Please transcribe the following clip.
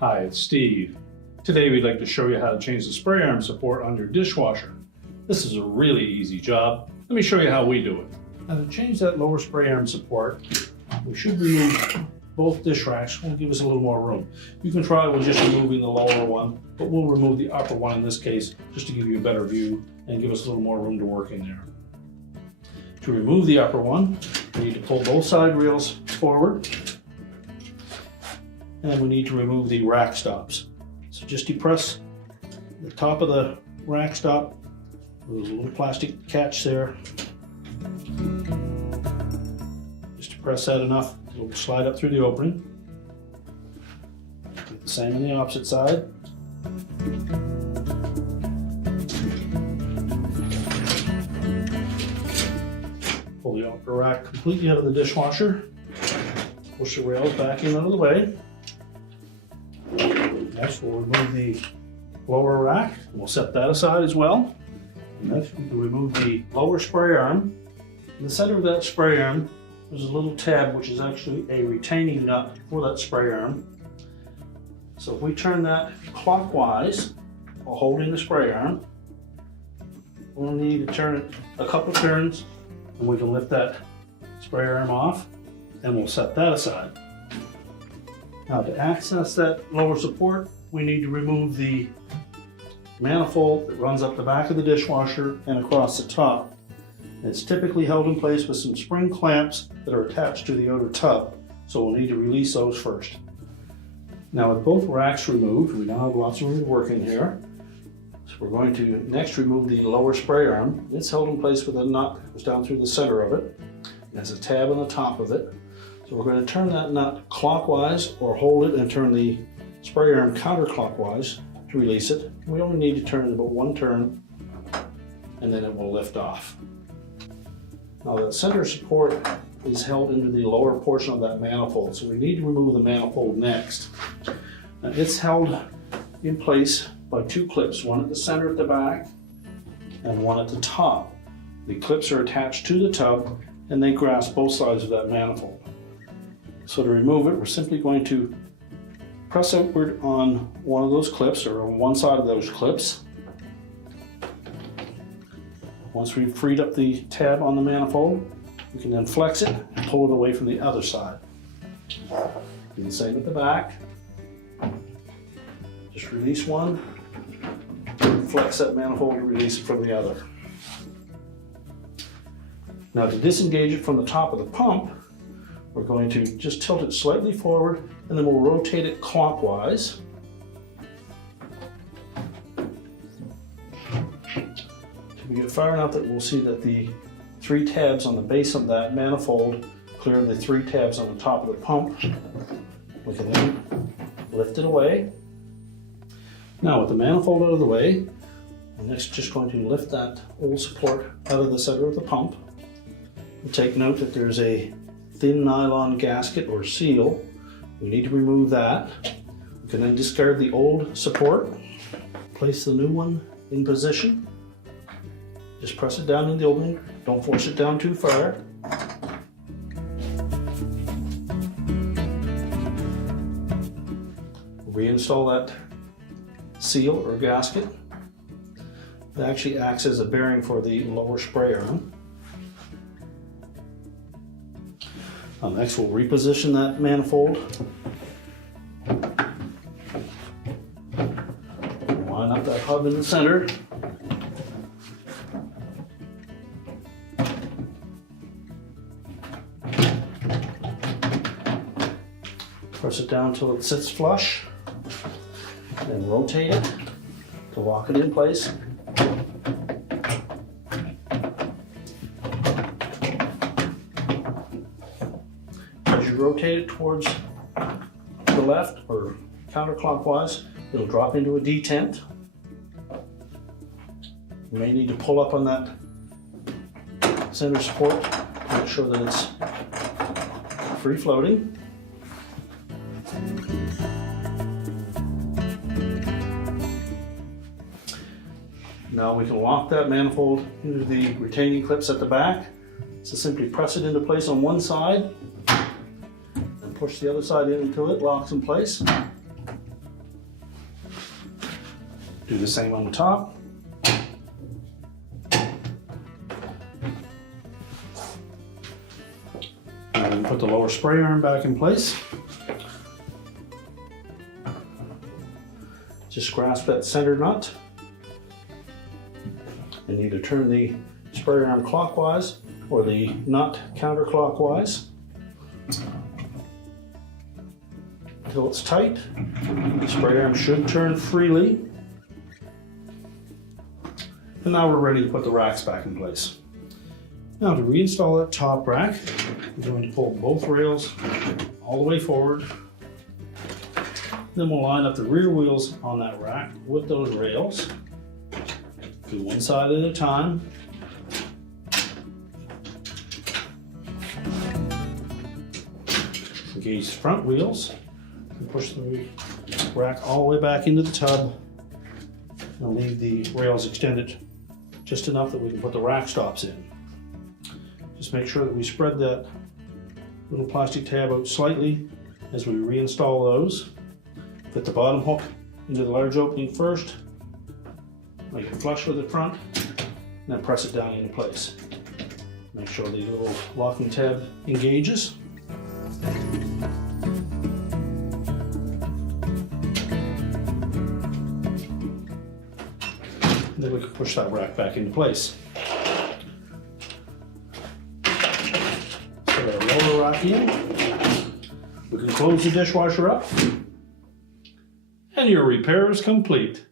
Hi, it's Steve. Today we'd like to show you how to change the spray arm support on your dishwasher. This is a really easy job. Let me show you how we do it. Now to change that lower spray arm support, we should remove both dish racks. We'll give us a little more room. You can try with just removing the lower one, but we'll remove the upper one in this case just to give you a better view and give us a little more room to work in there. To remove the upper one, we need to pull both side rails forward, and we need to remove the rack stops. So just depress the top of the rack stop. There's a little plastic catch there. Just depress that enough, it'll slide up through the opening. Do the same on the opposite side. Pull the upper rack completely out of the dishwasher. Push the rails back in out of the way. Next, we'll remove the lower rack. We'll set that aside as well. Next, we can remove the lower spray arm. In the center of that spray arm, there's a little tab which is actually a retaining nut for that spray arm. So if we turn that clockwise while holding the spray arm, we'll need to turn it a couple turns and we can lift that spray arm off, and we'll set that aside. Now to access that lower support, we need to remove the manifold that runs up the back of the dishwasher and across the top. It's typically held in place with some spring clamps that are attached to the outer tub, so we'll need to release those first. Now with both racks removed, we now have lots of room to work in here. So we're going to next remove the lower spray arm. It's held in place with a nut that goes down through the center of it. There's a tab on the top of it. So we're going to turn that nut clockwise or hold it and turn the spray arm counterclockwise to release it. We only need to turn it about one turn and then it will lift off. Now the center support is held into the lower portion of that manifold, so we need to remove the manifold next. Now it's held in place by two clips, one at the center at the back and one at the top. The clips are attached to the tub and they grasp both sides of that manifold. So to remove it, we're simply going to press outward on one of those clips, or on one side of those clips. Once we've freed up the tab on the manifold, we can then flex it and pull it away from the other side. Do the same at the back. Just release one, flex that manifold and release it from the other. Now to disengage it from the top of the pump, we're going to just tilt it slightly forward and then we'll rotate it clockwise. Till we get far enough that we'll see that the three tabs on the base of that manifold clear the three tabs on the top of the pump. We can then lift it away. Now with the manifold out of the way, I'm next just going to lift that old support out of the center of the pump. We'll take note that there's a thin nylon gasket or seal. We need to remove that. We can then discard the old support, place the new one in position. Just press it down in the opening. Don't force it down too far. Reinstall that seal or gasket. It actually acts as a bearing for the lower spray arm. Next, we'll reposition that manifold. Line up that hub in the center. Press it down until it sits flush. Then rotate it to lock it in place. Rotate it towards the left or counterclockwise, it'll drop into a detent. You may need to pull up on that center support to make sure that it's free floating. Now we can lock that manifold into the retaining clips at the back. So simply press it into place on one side, and push the other side in until it locks in place. Do the same on the top. Now we put the lower spray arm back in place. Just grasp that center nut and either turn the spray arm clockwise or the nut counterclockwise until it's tight. The spray arm should turn freely. And now we're ready to put the racks back in place. Now to reinstall that top rack, we're going to pull both rails all the way forward. Then we'll line up the rear wheels on that rack with those rails. Do one side at a time. Engage the front wheels and push the rack all the way back into the tub. And leave the rails extended just enough that we can put the rack stops in. Just make sure that we spread that little plastic tab out slightly as we reinstall those. Fit the bottom hook into the large opening first, make it flush with the front, and then press it down into place. Make sure the little locking tab engages. And then we can push that rack back into place. Put our lower rack in. We can close the dishwasher up. And your repair is complete.